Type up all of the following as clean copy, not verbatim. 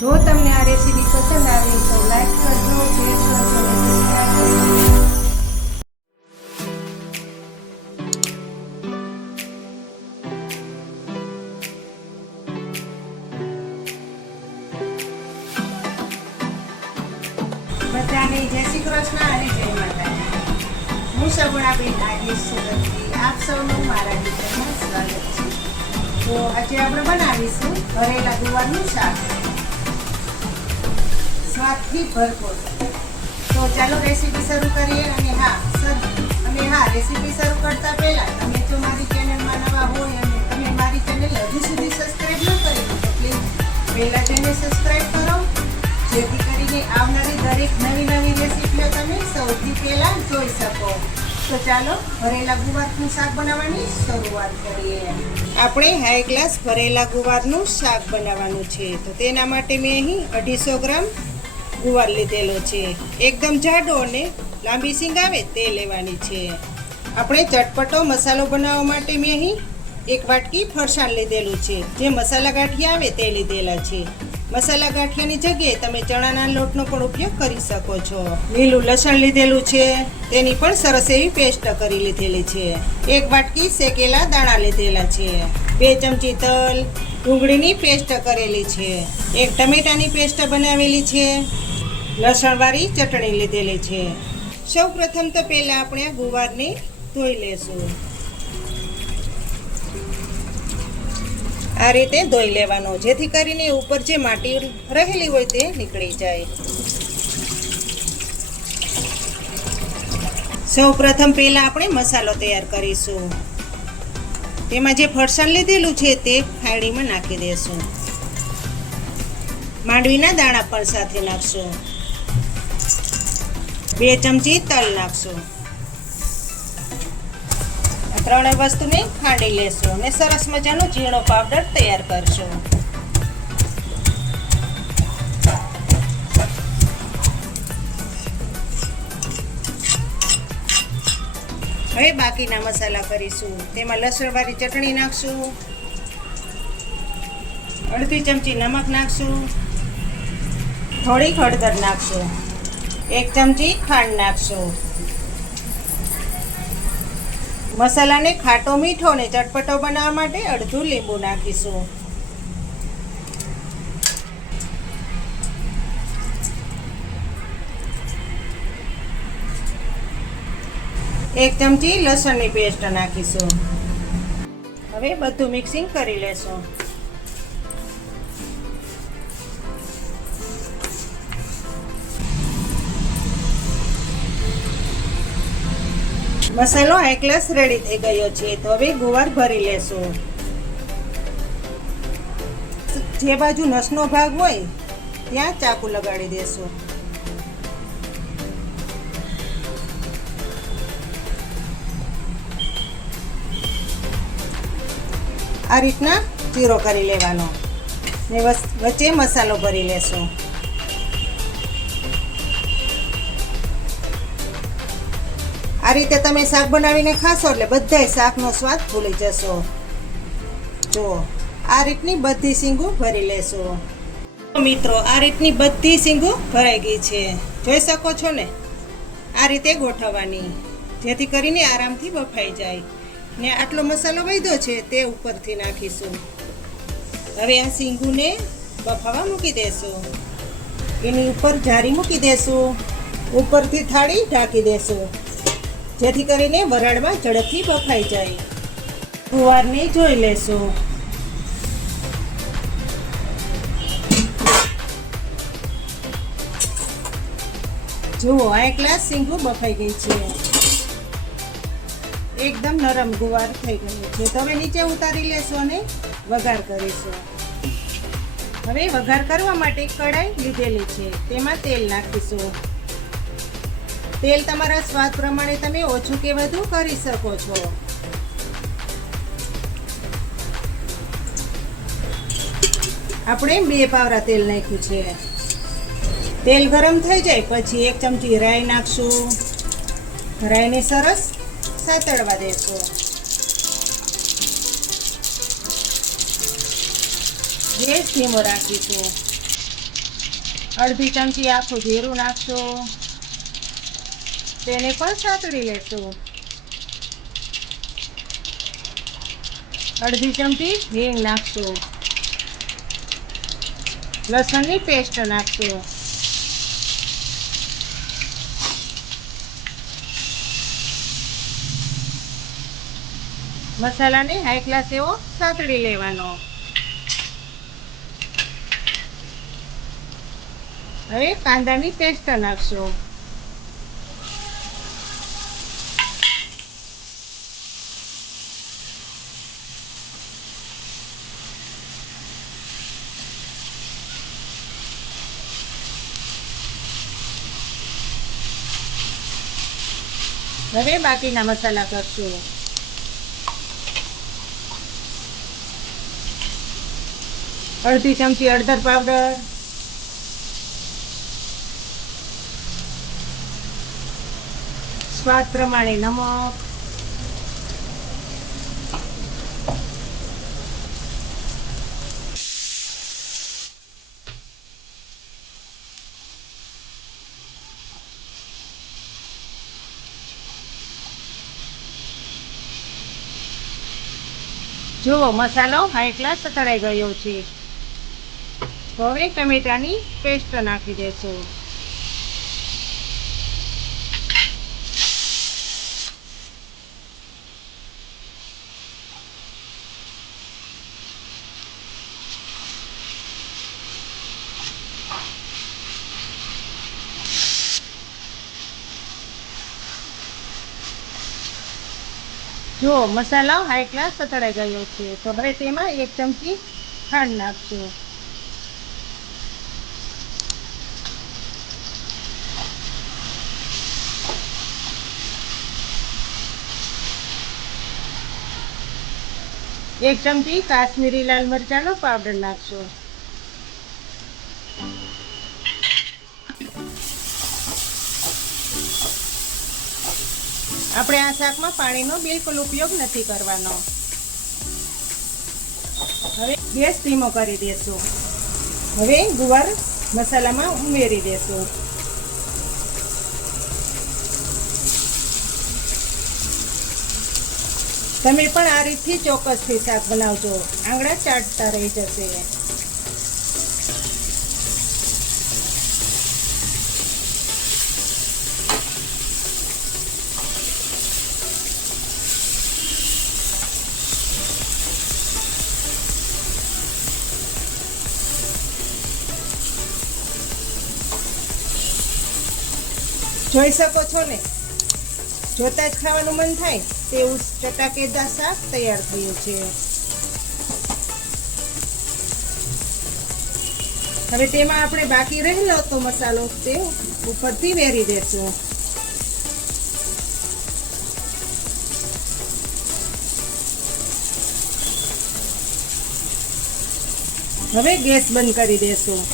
જો તમને આ રેસીપી પસંદ આવે તો લાઈક કરજો, શેર કરજો અને સબસ્ક્રાઇબ કરજો. બધાને જય શ્રી કૃષ્ણ અને જય માતાજી. હું સગુણાબેન આદેશ સુરતથી આપ સૌનું મારા કિચનમાં સ્વાગત છે. તો આજે આપણે બનાવીશું ભરેલા ગુવારનું શાક, સ્વાદથી ભરપૂર. તો ચાલો રેસીપી શરૂ કરીએ. અને હા રેસીપી શરૂ કરતા પહેલા તમે જો મારી ચેનલમાં નવા હોય અને તમે મારી ચેનલ હજુ સુધી સબસ્ક્રાઈબ ન કરી તો પ્લીઝ પહેલાં તેને સબસ્ક્રાઈબ કરો, જેથી કરીને આવનારી દરેક નવી રેસીપીઓ તમે સૌથી પહેલાં જોઈ શકો. તો ચાલો ભરેલા ગુવારનું શાક બનાવવાની શરૂઆત કરીએ. આપણે હાઈ ક્લાસ ભરેલા ગુવારનું શાક બનાવવાનું છે. તો તેના માટે મેં અહીં 250 ગ્રામ ગુવાર લીધેલો છે. એકદમ જાડો અને લાંબી સીંગ આવે તે લેવાની છે. આપણે ચટપટો મસાલો બનાવવા માટે મેં અહીં 1 વાટકી ફરસાણ લીધેલું છે. જે મસાલા ગાંઠિયા આવે તે લીધેલા છે. મસાલા ગાંઠિયાની જગ્યાએ તમે ચણાના લોટનો પણ ઉપયોગ કરી શકો છો. લીલું લસણ લીધેલું છે, તેની પણ સરસ એવી પેસ્ટ કરી લીધેલી છે. 1 વાટકી શેકેલા દાણા લીધેલા છે. 2 ચમચી તલ, ડુંગળીની પેસ્ટ કરેલી છે. 1 ટમેટાની પેસ્ટ બનાવેલી છે. લસણવાળી ચટણી લીધેલી છે. સૌ પ્રથમ તો પહેલાં આપણે આ ગુવારને ધોઈ લેશું. આ રીતે ધોઈ લેવાનો, જેથી કરીને ઉપર જે માટી રહેલી હોય તે નીકળી જાય. સૌ પ્રથમ પહેલાં આપણે મસાલો તૈયાર કરીશું. તેમાં જે ફરસાણ લીધેલું છે તે થાળીમાં નાખી દેશું. માંડવીના દાણા પણ સાથે નાખશું. 2 ચમચી તલ નાખશું. 3 વસ્તુને ખાંડી લેશું અને સરસ મજાનો ઝીણો પાવડર તૈયાર કરશું. હવે બાકીના મસાલા કરીશું. તેમાં લસણવાળી ચટણી નાખશું, અડધી ચમચી નમક નાખશું, થોડીક હળદર નાખશું, 1 ચમચી ખાંડ નાખશું. મસાલાને ખાટો મીઠો અને ચટપટો બનાવવા માટે અડધું લીંબુ નાખીશું. એક ચમચી લસણની પેસ્ટ નાખીશું. હવે બધું મિક્સિંગ કરી લેશું. મસાલો હાઈ ક્લાસ રેડી થઈ ગયો છે. તો હવે ગુવાર ભરી લેશું. જે બાજુ નસનો ભાગ હોય ત્યાં ચાકુ લગાડી દેશું. આ રીતના ચીરો કરી લેવાનો ને વચ્ચે મસાલો ભરી લેશું. આ રીતે તમે શાક બનાવીને ખાશો એટલે બધાય શાકનો સ્વાદ ભૂલી જશો. જુઓ, આ રીતની બધી સીંગું ભરી લેશો. મિત્રો, આ રીતની બધી સીંગું ભરાઈ ગઈ છે. જોઈ શકો છો ને, આ રીતે ગોઠવવાની, જેથી કરીને આરામથી બફાઈ જાય. ને આટલો મસાલો વધ્યો છે તે ઉપરથી નાખીશું. હવે આ સીંગુને બફાવા મૂકી દેશું. એની ઉપર જારી મૂકી દેશું. ઉપરથી થાળી ઢાંકી દેશું, જેથી કરીને વરાળમાં ઝડપથી બફાઈ જાય. ગુવારને જોઈ લેશું. જુઓ, આ ગ્લાસ સીંગું બફાઈ ગઈ છે. એકદમ નરમ ગુવાર થઈ ગયું છે. તો હવે નીચે ઉતારી લેશું અને વઘાર કરીશું. હવે વઘાર કરવા માટે કઢાઈ લીધેલી છે. તેમાં તેલ નાખીશું. તેલ તમારા સ્વાદ પ્રમાણે તમે ઓછું કે વધુ કરી શકો છો. આપણે 2 પાવરા તેલ નાખ્યું છે. તેલ ગરમ થઈ જાય પછી 1 ચમચી રાઈ નાખશું. રાઈને સરસ સાતળવા દેશું. ગેસ ધીમો રાખીશું. અડધી ચમચી આખું જીરું નાખશો, તેને પણ સાતળી લેશું. અડધી ચમચી હિંગ નાખશું. લસણની પેસ્ટ નાખશું. મસાલાને હાઈ ક્લાસ એવો સાતળી લેવાનો. હવે કાંદાની પેસ્ટ નાખશું. હવે બાકીના મસાલા કરશું. અડધી ચમચી હળદર પાવડર, સ્વાદ પ્રમાણે નમક, જુઓ મસાલો હાઈ ક્લાસ સતળાઈ ગયો છે. હવે ટમેટાની પેસ્ટ નાખી દેશું. જો મસાલો હાઈ ક્લાસ સતળાઈ ગયો છે, તો હવે તેમાં 1 ચમચી ખાંડ નાખશું. એક ચમચી કાશ્મીરી લાલ મરચાંનો પાવડર નાખશું. આપણે આ શાકમાં પાણીનો બિલકુલ ઉપયોગ નથી કરવાનો. હવે ગેસ ધીમો કરી દેશું. હવે ગુવાર મસાલામાં ઉમેરી દેશું. તમે પણ આ રીતથી ચોક્કસથી શાક બનાવજો, આંગળા ચાટતા રહી જશે. જોઈ શકો છો ને, જોતા જ ખાવાનું મન થાય તેવું ચટાકેદાર શાક તૈયાર થયું છે. હવે તેમાં આપણે બાકી રહેલો તો મસાલો તે ઉપરથી વેરી દેશું. હવે ગેસ બંધ કરી દેશું.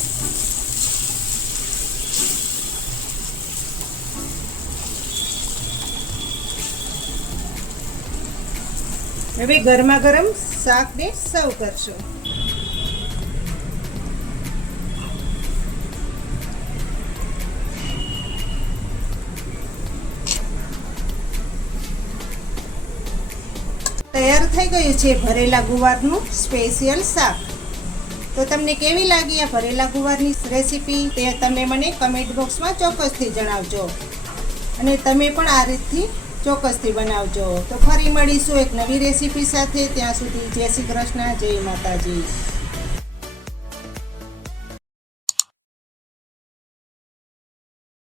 હવે ગરમા ગરમ શાકને સર્વ કરશો. તૈયાર થઈ ગયું છે ભરેલા ગુવારનું સ્પેશિયલ શાક. તો તમને કેવી લાગી આ ભરેલા ગુવારની રેસીપી તે તમે મને કમેન્ટ બોક્સમાં ચોક્કસથી જણાવજો, અને તમે પણ આ રીતથી ચોક્કસથી બનાવજો. તો ફરી મળીશું એક નવી રેસીપી સાથે. ત્યાં સુધી જય શ્રી કૃષ્ણ, જય માતાજી.